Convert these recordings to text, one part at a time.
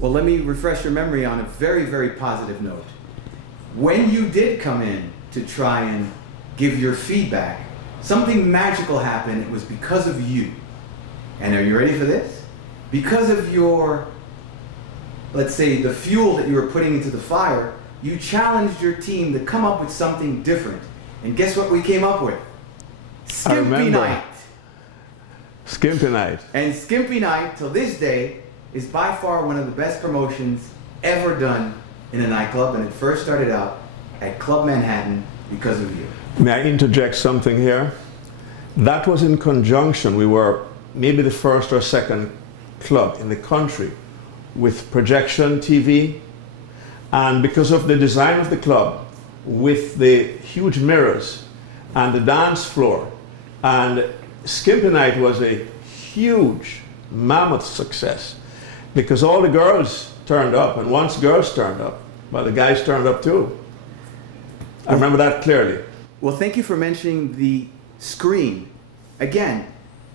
Well, let me refresh your memory on a very, very positive note. When you did come in to try and give your feedback, something magical happened. It was because of you. And are you ready for this? Because of your, let's say, the fuel that you were putting into the fire, you challenged your team to come up with something different. And guess what we came up with? Skimpy Night. Skimpy Night. And Skimpy Night, till this day, is by far one of the best promotions ever done in a nightclub. And it first started out at Club Manhattan because of you. May I interject something here? That was in conjunction. We were maybe the first or second club in the country with projection TV. And because of the design of the club, with the huge mirrors and the dance floor, and Skimpy Night was a huge, mammoth success because all the girls turned up, and once girls turned up, well, the guys turned up too. I remember that clearly. Well, thank you for mentioning the screen. Again,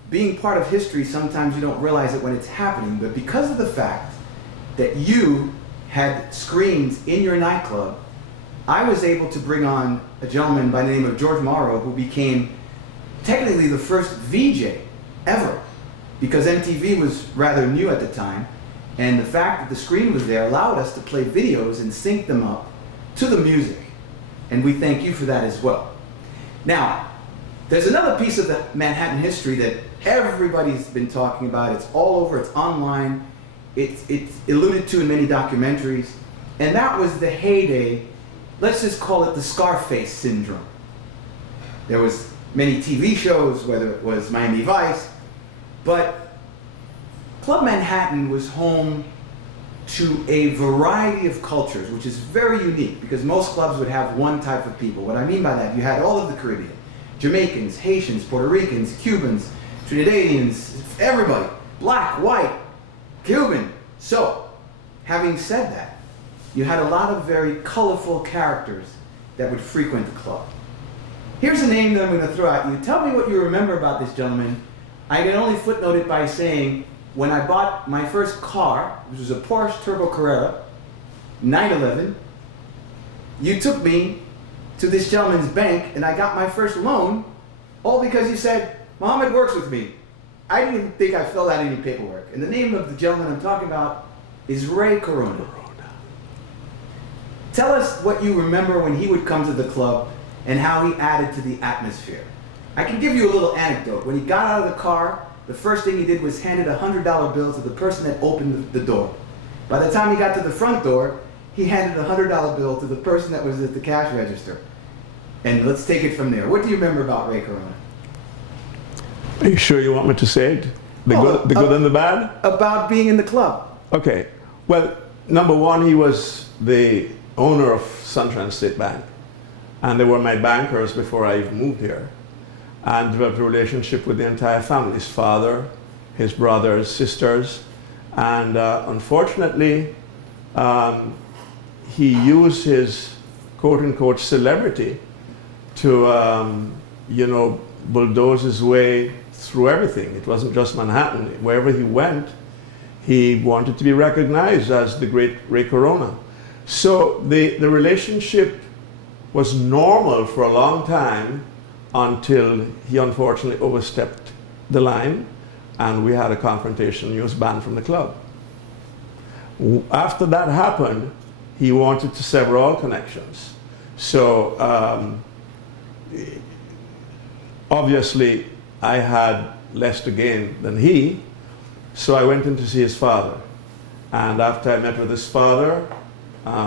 being part of history, sometimes you don't realize it when it's happening, but because of the fact that you had screens in your nightclub, I was able to bring on a gentleman by the name of George Morrow, who became technically the first VJ ever, because MTV was rather new at the time, and the fact that the screen was there allowed us to play videos and sync them up to the music. And we thank you for that as well. Now, there's another piece of the Manhattan history that everybody's been talking about. It's all over, it's online, it's alluded to in many documentaries, and that was the heyday, let's just call it the Scarface syndrome. There was many TV shows, whether it was Miami Vice, but Club Manhattan was home to a variety of cultures, which is very unique because most clubs would have one type of people. What I mean by that, you had all of the Caribbean, Jamaicans, Haitians, Puerto Ricans, Cubans, Trinidadians, everybody, black, white, Cuban. So, having said that, you had a lot of very colorful characters that would frequent the club. Here's a name that I'm going to throw at you. Tell me what you remember about this gentleman. I can only footnote it by saying, when I bought my first car, which was a Porsche Turbo Carrera, 911, you took me to this gentleman's bank and I got my first loan, all because you said, Mohamed works with me. I didn't even think I filled out any paperwork. And the name of the gentleman I'm talking about is Ray Corona. Tell us what you remember when he would come to the club and how he added to the atmosphere. I can give you a little anecdote. When he got out of the car, the first thing he did was handed a $100 bill to the person that opened the door. By the time he got to the front door, he handed a $100 bill to the person that was at the cash register. And let's take it from there. What do you remember about Ray Corona? Are you sure you want me to say it? The good and the bad? About being in the club. Okay. Well, number one, he was the owner of Sunshine State Bank. And they were my bankers before I even moved here. And developed a relationship with the entire family, his father, his brothers, sisters. And unfortunately, he used his quote-unquote celebrity to, bulldoze his way through everything. It wasn't just Manhattan. Wherever he went, he wanted to be recognized as the great Ray Corona. So the relationship was normal for a long time until he unfortunately overstepped the line and we had a confrontation. He was banned from the club. After that happened, he wanted to sever all connections. So obviously I had less to gain than he, so I went in to see his father. And after I met with his father,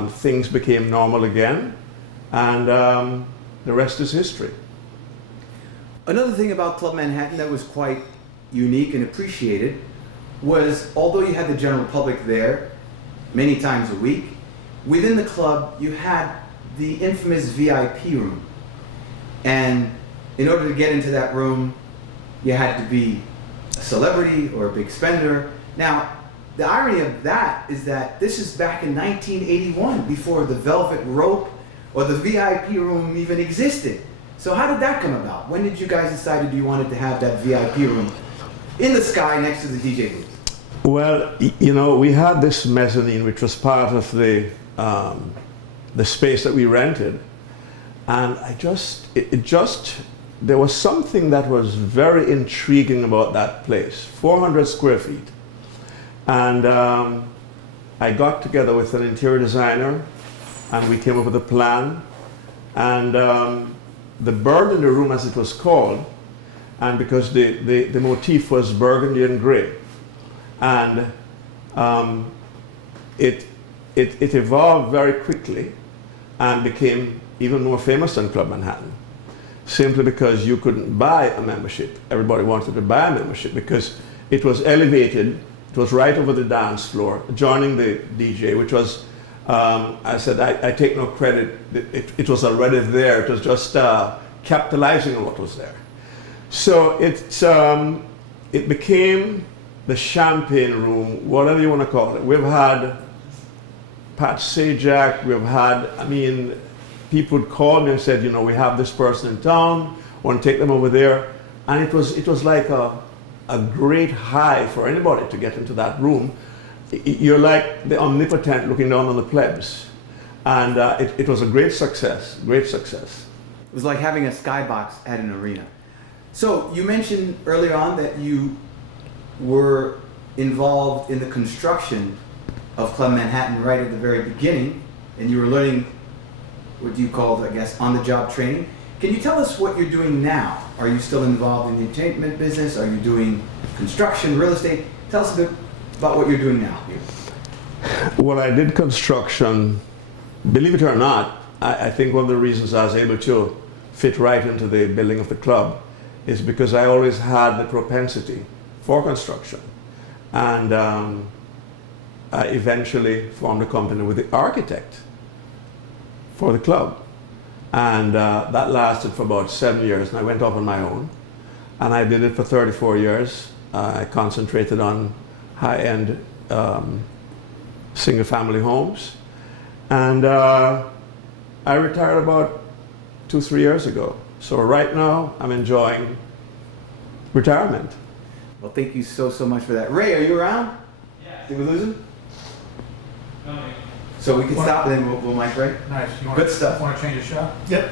things became normal again, and the rest is history. Another thing about Club Manhattan that was quite unique and appreciated was, although you had the general public there many times a week, within the club you had the infamous VIP room. And in order to get into that room, you had to be a celebrity or a big spender. Now, the irony of that is that this is back in 1981, before the velvet rope or the VIP room even existed. So how did that come about? When did you guys decide you wanted to have that VIP room in the sky next to the DJ booth? Well, you know, we had this mezzanine, which was part of the space that we rented, and there was something that was very intriguing about that place. 400 square feet, and I got together with an interior designer, and we came up with a plan, and the bird in the room, as it was called, and because the motif was burgundy and gray, and it evolved very quickly and became even more famous than Club Manhattan, simply because you couldn't buy a membership. Everybody wanted to buy a membership because it was elevated. It was right over the dance floor, joining the DJ, which was, I said, I take no credit. It was already there. It was just capitalizing on what was there. So it became the champagne room, whatever you want to call it. We've had Pat Sajak, we've had, I mean, people would call me and said, you know, we have this person in town, want to take them over there. And it was like a great high for anybody to get into that room. You're like the omnipotent looking down on the plebs. And it was a great success, great success. It was like having a skybox at an arena. So you mentioned earlier on that you were involved in the construction of Club Manhattan right at the very beginning, and you were learning what you called, I guess, on-the-job training. Can you tell us what you're doing now? Are you still involved in the entertainment business? Are you doing construction, real estate? Tell us a bit about what you're doing now. Well, I did construction. Believe it or not, I think one of the reasons I was able to fit right into the building of the club is because I always had the propensity for construction. And I eventually formed a company with the architect for the club. And that lasted for about 7 years, and I went off on my own. And I did it for 34 years. I concentrated on high-end single-family homes. And I retired about 2-3 years ago. So right now, I'm enjoying retirement. Well, thank you so much for that. Ray, are you around? Yeah. Did we lose him? No, So we can stop and then we'll mic Ray? nice. Good stuff. Want to change the shot? Yep.